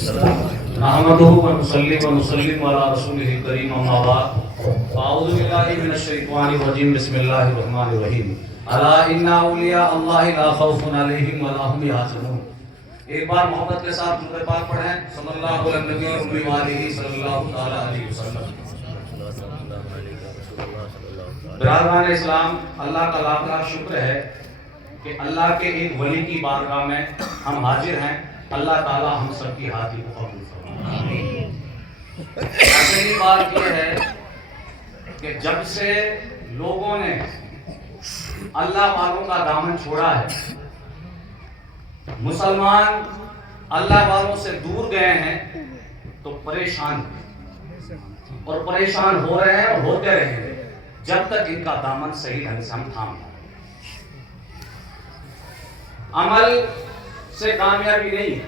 نحمده ونصلي ونسلم على رسوله الكريم اما بعد اعوذ بالله من الشیطان الرجیم بسم اللہ الرحمن الرحیم الا ان اولیاء اللہ لا خوف علیہم ولا هم یحزنون. ایک بار محبت کے ساتھ درود پاک پڑھیں صلی اللہ علیہ نبی و آلہ صلی اللہ تعالی علیہ وسلم. برادران اسلام، اللہ کا لاکھ لاکھ شکر ہے کہ اللہ کے ایک ولی کی بارگاہ میں ہم حاضر ہیں. اللہ تعالی ہم سب کی حاضری کو قبول فرمائے. پہلی بات یہ ہے کہ جب سے لوگوں نے اللہ والوں کا دامن چھوڑا ہے، مسلمان اللہ والوں سے دور گئے ہیں، تو پریشان اور پریشان ہو رہے ہیں اور ہوتے رہیں گے جب تک ان کا دامن صحیح ڈھنگ سے ہم تھام لیں. عمل سے کامیابی نہیں ہے،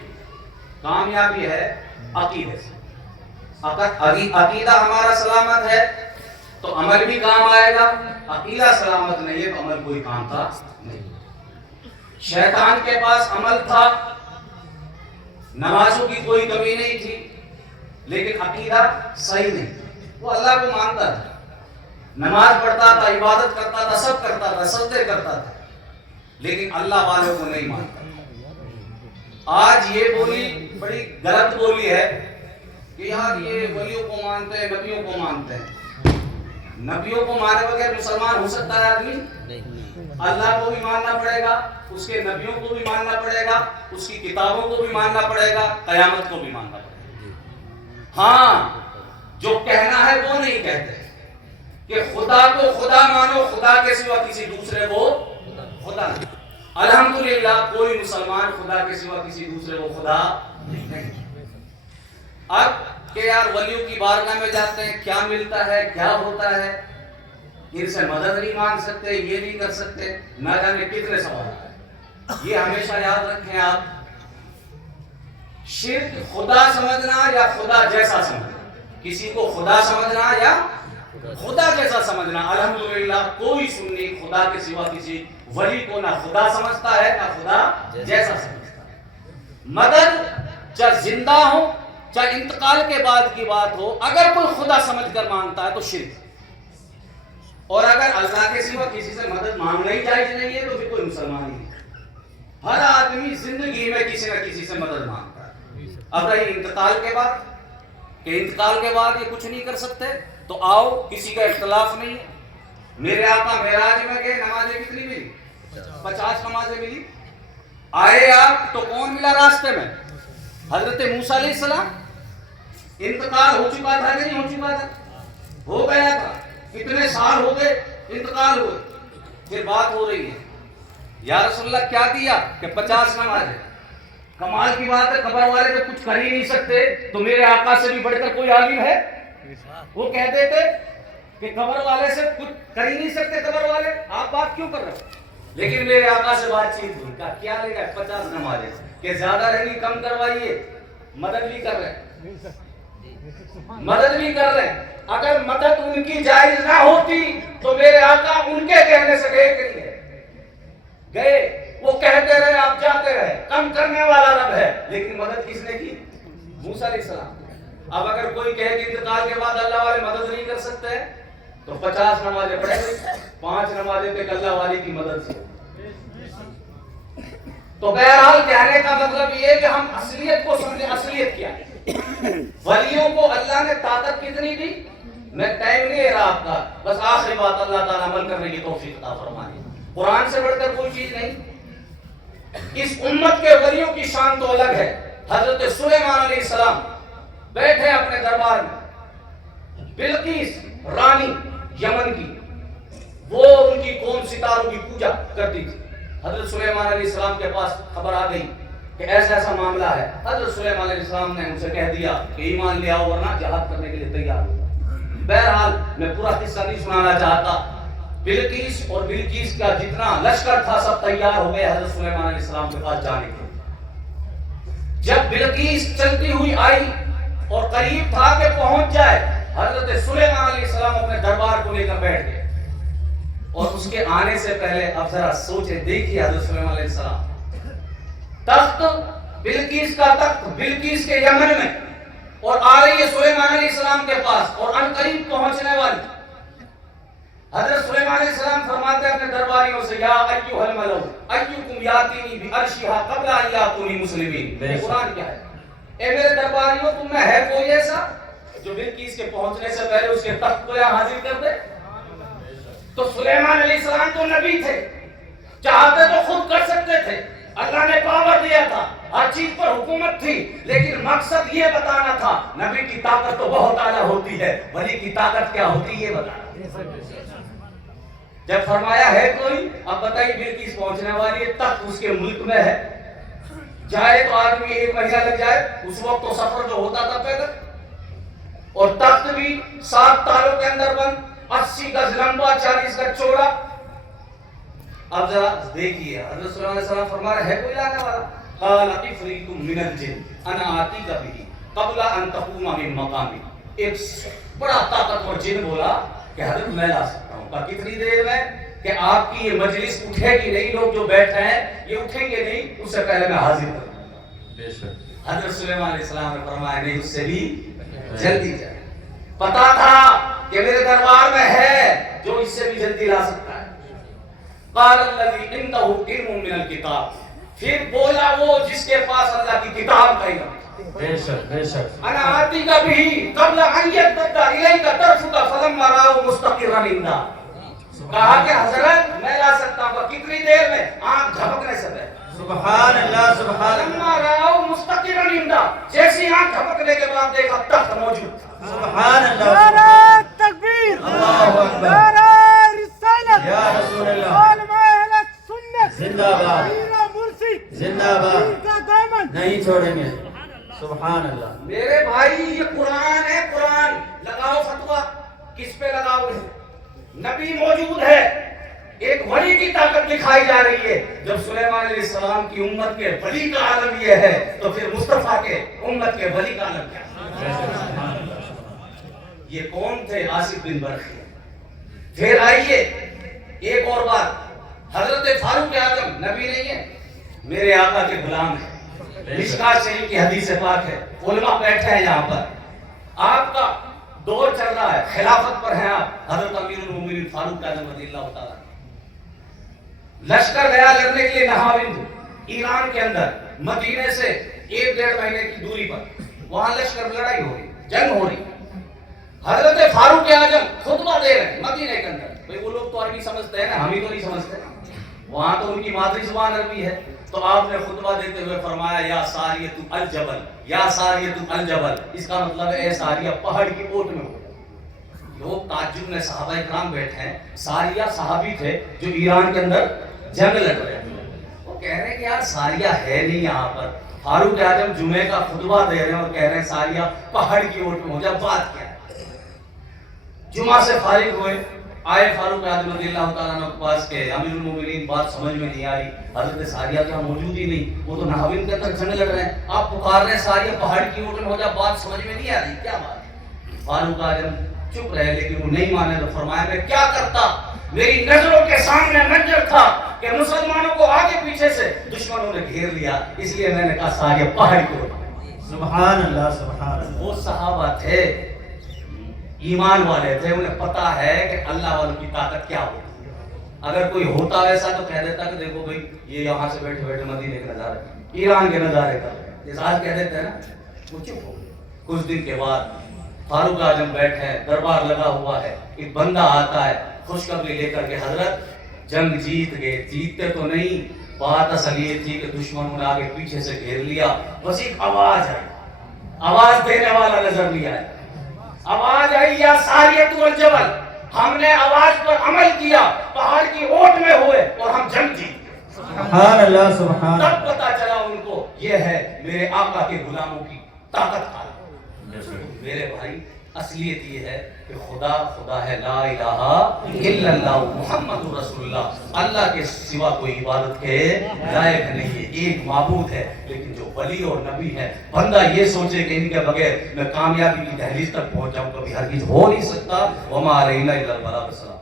کامیابی ہے عقیدے سے. عقیدہ ہمارا سلامت ہے تو عمل بھی کام آئے گا، عقیدہ سلامت نہیں ہے تو عمل کوئی کام کا نہیں. شیطان کے پاس عمل تھا، نمازوں کی کوئی کمی نہیں تھی، لیکن عقیدہ صحیح نہیں. وہ اللہ کو مانتا تھا، نماز پڑھتا تھا، عبادت کرتا تھا، سب کرتا تھا، سجدے کرتا تھا، لیکن اللہ والوں کو نہیں مانتا. آج یہ بولی بڑی غلط بولی ہے کہ یار یہ ولیوں کو مانتے ہیں، نبیوں کو مانتے ہیں. نبیوں کو مانے بغیر مسلمان ہو سکتا ہے آدمی؟ اللہ کو بھی ماننا پڑے گا، اس کے نبیوں کو بھی ماننا پڑے گا، اس کی کتابوں کو بھی ماننا پڑے گا، قیامت کو بھی ماننا پڑے گا. ہاں، جو کہنا ہے وہ نہیں کہتے کہ خدا کو خدا مانو، خدا کے سوا کسی دوسرے کو خدا نہیں. الحمدللہ کوئی مسلمان خدا کے سوا کسی دوسرے کو خدا نہیں. اب کہ یار ولیوں کی بارگاہ میں جاتے ہیں، کیا ملتا ہے، کیا ہوتا ہے، ان سے مدد نہیں مانگ سکتے، یہ نہیں کر سکتے، نہ جانے کتنے سوال ہیں. یہ ہمیشہ یاد رکھیں آپ، شرک خدا سمجھنا یا خدا جیسا سمجھنا، کسی کو خدا سمجھنا یا خدا جیسا سمجھنا. الحمدللہ کوئی سنی خدا کے سوا کسی ولی کو نہ خدا سمجھتا ہے نہ خدا جیسا سمجھتا ہے. مدد چاہے زندہ ہو چاہے انتقال کے بعد کی بات ہو، اگر کوئی خدا سمجھ کر مانگتا ہے تو شرک. اور اگر اللہ کے سوا کسی سے مدد مانگنا ہی جائز نہیں ہے تو پھر کوئی مسلمان ہی نہیں. ہر آدمی زندگی میں کسی نہ کسی سے مدد مانگتا ہے. اب رہی انتقال کے بعد کہ انتقال کے بعد یہ کچھ نہیں کر سکتے، تو آؤ، کسی کا اختلاف نہیں ہے. میرے آقا معراج میں گئے، نمازیں کتنی ملی؟ 50 نمازیں ملی. آئے آپ تو کون ملا راستے میں؟ حضرت موسیٰ علیہ السلام. انتقال ہو چکا تھا کہ نہیں ہو چکا تھا؟ ہو گیا تھا. کتنے سال ہو گئے انتقال ہوئے، پھر بات ہو رہی ہے یا رسول اللہ کیا دیا کہ 50 نمازیں. کمال کی بات ہے، قبر والے تو کچھ کر ہی نہیں سکتے، تو میرے آقا سے بھی بڑھ کر کوئی عالم ہے؟ وہ کہتے تھے کہ قبر والے سے کچھ کر ہی نہیں سکتے قبر والے، آپ بات کیوں کر رہے ہو؟ لیکن میرے آقا سے بات چیت ہوئی، کہا کیا لے گا 50 نمازیں کہ زیادہ رہی کم کروائیے. مدد بھی کر رہے ہیں، مدد بھی کر رہے ہیں. اگر مدد ان کی جائز نہ ہوتی تو میرے آقا ان کے کہنے سے گئے کہ نہیں گئے. وہ کہتے رہے، آپ جاتے رہے، کم کرنے والا رب ہے. لیکن مدد کس نے کی؟ موسیٰ علیہ السلام. اب اگر کوئی کہے کہ انتقال کے بعد اللہ والے مدد نہیں کر سکتے تو 50 نمازیں پڑھیں گے، 5 نمازیں تک اللہ والی کی مدد سے. تو بہرحال کہنے کا مطلب یہ ہے کہ ہم اصلیت کو سمجھیں. اصلیت کیا ہے؟ ولیوں کو اللہ نے طاقت کتنی دی؟ میں ٹائم نہیں رہا آپ کا، بس آخری بات، اللہ تعالیٰ عمل کرنے کی توفیق عطا فرمائے. قرآن سے بڑھ کر کوئی چیز نہیں. اس امت کے ولیوں کی شان تو الگ ہے. حضرت سلیمان علیہ السلام بیٹھے اپنے دربار میں، بلقیس رانی یمن کی، وہ ان کی قوم ستاروں کی پوجا کرتی تھی. حضرت سلیمان علیہ السلام کے پاس خبر آ گئی کہ ایسا ایسا معاملہ ہے. حضرت سلیمان علیہ السلام نے ان سے کہہ دیا کہ ایمان لے آؤ ورنہ جہاد کرنے کے لیے تیار ہو. بہرحال میں پورا قصہ نہیں سنانا چاہتا. بلقیس اور بلقیس کا جتنا لشکر تھا سب تیار ہو گئے حضرت سلیمان علیہ السلام کے پاس جانے کے. جب بلقیس چلتی ہوئی آئی اور قریب تھا کہ پہنچ جائے، حضرت سلیمان علیہ السلام اپنے دربار کو لے کر بیٹھ گئے. اور اس کے آنے سے پہلے اب ذرا سوچے دیکھیے، حضرت سلیمان علیہ السلام تخت بلقیس کا تخت بلقیس کے یمن میں، اور آ رہی ہے سلیمان علیہ السلام کے پاس، اور ان قریب پہنچنے والی۔ حضرت سلیمان علیہ السلام فرماتے ہیں اپنے درباریوں سے، یا ایھا الملؤ ایکم یاتینی بعرشھا قبل ان یاتونی مسلمین۔ یہ قرآن کیا ہے؟ اے میرے درباریوں، تم میں ہے کوئی ایسا جو بلقیس کے پہنچنے سے پہلے اس کے تخت کو یہاں حاضر کر دے؟ تو سلیمان علیہ السلام تو نبی تھے، چاہتے تو خود کر سکتے تھے، اللہ نے پاور دیا تھا، ہر چیز پر حکومت تھی، لیکن مقصد یہ بتانا تھا نبی کی طاقت تو بہت اعلیٰ ہوتی ہے، ولی کی طاقت کیا ہوتی ہے یہ بتانا۔ جب فرمایا ہے کوئی، اب بتائیے بلقیس پہنچنے والی ہے، تخت اس کے ملک میں ہے، جائے تو آدمی 1 مہینہ لگ جائے، اس وقت تو سفر جو ہوتا تھا پیدل، اور تخت بھی 7 تالوں کے اندر بند، 80 گز لمبا، 40 گز چوڑا۔ اب ذرا دیکھیے، حضرت صلی اللہ علیہ وسلم فرما رہے ہے کوئی لانے والا؟ قال عفریت من الجن انا آتیک بہ قبل ان تقوم من مقامک۔ ایک بڑا طاقتور جن بولا کہ حضرت میں لا سکتا ہوں۔ کہا کتنی دیر میں؟ کہ آپ کی یہ مجلس اٹھے گی نہیں، لوگ جو بیٹھے ہیں یہ اٹھیں گے نہیں، اس سے پہلے میں حاضر کروں۔ بے شک حضرت سلیمان علیہ السلام نے فرمایا نہیں، اس سے بھی جلدی جائے۔ پتا تھا کہ میرے دربار میں ہے جو اس سے بھی جلدی لا سکتا ہے۔ قال الذی عنده علم من الکتاب، پھر بولا وہ جس کے پاس اللہ کی کتاب کا علم۔ بے شک بے شک انا آتیک بہ قبل ان یرتد الیک طرفک فلما رآہ مستقرا عنده۔ کہا کہ حضرت میں لا سکتا ہوں، کتنی دیر میں؟ آنکھ جھپکنے سے پہلے۔ سبحان اللہ سبحان اللہ۔ فلما رآہ مستقرا عنده، جیسی آنکھ جھپکنے کے بعد دیکھا تخت موجود تھا۔ سبحان اللہ، نعرہ تکبیر، اللہ اکبر، نعرہ رسالت، یا رسول اللہ، علماء اہل سنت زندہ باد، میرا مرشد زندہ باد، ان کا دامن نہیں چھوڑیں گے۔ سبحان اللہ۔ میرے بھائی یہ قرآن ہے، قرآن لگاؤ فتویٰ، کس پہ لگاؤ ہے؟ نبی موجود ہے، ایک ولی کی طاقت دکھائی جا رہی ہے۔ جب سلیمان علیہ السلام کی امت کے ولی کا عالم یہ ہے تو پھر مصطفیٰ کے امت کے ولی کا عالم کیا ہے؟ یہ کون تھے؟ آصف بن برخی۔ پھر آئیے ایک اور بات، حضرت فاروق اعظم نبی نہیں ہے، میرے آقا کے غلام ہیں۔ مشکات شریف کی حدیث پاک ہے، علماء بیٹھے ہیں یہاں پر، آپ کا دور چل رہا ہے، خلافت پر ہیں آپ، حضرت امیر المومنین فاروق اعظم رضی اللہ تعالیٰ۔ لشکر گیا لڑنے کے لیے نہاوند، ایران کے اندر، مدینے سے 1-1.5 مہینے کی دوری پر، وہاں لشکر لڑائی ہو رہی، جنگ ہو رہی۔ حضرت فاروق اعظم خطبہ دے رہے ہیں مدینے کے اندر۔ بھئی وہ لوگ تو عربی سمجھتے ہیں نا، ہم ہی تو نہیں سمجھتے، وہاں تو ان کی مادری زبان عربی ہے۔ تو آپ نے خطبہ دیتے ہوئے فرمایا یا ساریۃ الجبل، یا ساریۃ الجبل، اس کا مطلب ہے اے ساریہ پہاڑ کی اوٹ میں ہو۔ لوگ تعجب میں، صحابہ کرام بیٹھے ہیں، ساریہ صحابی تھے جو ایران کے اندر جنگ لڑ رہے ہیں، وہ کہہ رہے ہیں کہ یار ساریہ ہے نہیں یہاں پر۔ فاروق اعظم جمعے کا خطبہ دے رہے ہیں اور کہہ رہے ہیں ساریہ پہاڑ کی اوٹ میں ہو جا، بات کیا ہے؟ جمعہ سے فارغ ہوئے، آئے فاروق اعظم رضی اللہ تعالیٰ عنہ کے پاس کہ امیر المومنین بات سمجھ میں نہیں آ رہی، حضرت ساریہ تو موجود ہی نہیں، وہ تو نہاوند کے اندر جنگ لڑ رہے ہیں، آپ پکار رہے ہیں ساریہ پہاڑ کی اوٹ میں ہو جا، بات سمجھ میں نہیں آ رہی، کیا بات ہے؟ فاروق اعظم چپ رہے، لیکن وہ نہیں مانے تو فرمایا میں کیا کرتا، میری نظروں کے سامنے منظر تھا کہ مسلمانوں کو آگے پیچھے سے دشمنوں نے گھیر لیا، اس لیے میں نے کہا ساریہ پہاڑ کی اوٹ۔ سبحان اللہ سبحان اللہ۔ وہ صحابہ تھے، ایمان والے تھے، انہیں پتا ہے کہ اللہ والوں کی طاقت کیا ہوتی ہے۔ اگر کوئی ہوتا ویسا تو کہہ دیتا کہ دیکھو بھئی یہ یہاں سے بیٹھے بیٹھے مدینے کے نظارے، ایران کے نظارے کر رہے ہیں، جیسا آج کہہ دیتے ہیں نا، وہ چپ ہو گئے۔ کچھ دن کے بعد فاروق اعظم بیٹھے ہیں، دربار لگا ہوا ہے، ایک بندہ آتا ہے خوشخبری لے کر کے حضرت جنگ جیت گئے۔ جیتتے تو نہیں، بات اصل یہ تھی کہ دشمنوں نے آگے پیچھے سے گھیر لیا، بس ایک آواز آئی، آواز دینے والا نظر نہیں آیا، آواز آئی یا ساریۃ الجبل، ہم نے آواز پر عمل کیا، پہاڑ کی اوٹ میں ہوئے اور ہم جنگ جیت گئے۔ سبحان اللہ سبحان اللہ۔ تب پتا چلا ان کو یہ ہے میرے آقا کے غلاموں کی طاقت کا۔ میرے بھائی اصلیت یہ ہے کہ خدا خدا ہے، لا الہ الا اللہ محمد رسول اللہ، اللہ کے سوا کوئی عبادت کے لائق نہیں ہے، ایک معبود ہے۔ لیکن جو ولی اور نبی ہے، بندہ یہ سوچے کہ ان کے بغیر میں کامیابی کی دہلیز تک پہنچ جاؤں، کبھی ہرگز ہو نہیں سکتا۔ وما علینا الا البلاغ۔ السلام۔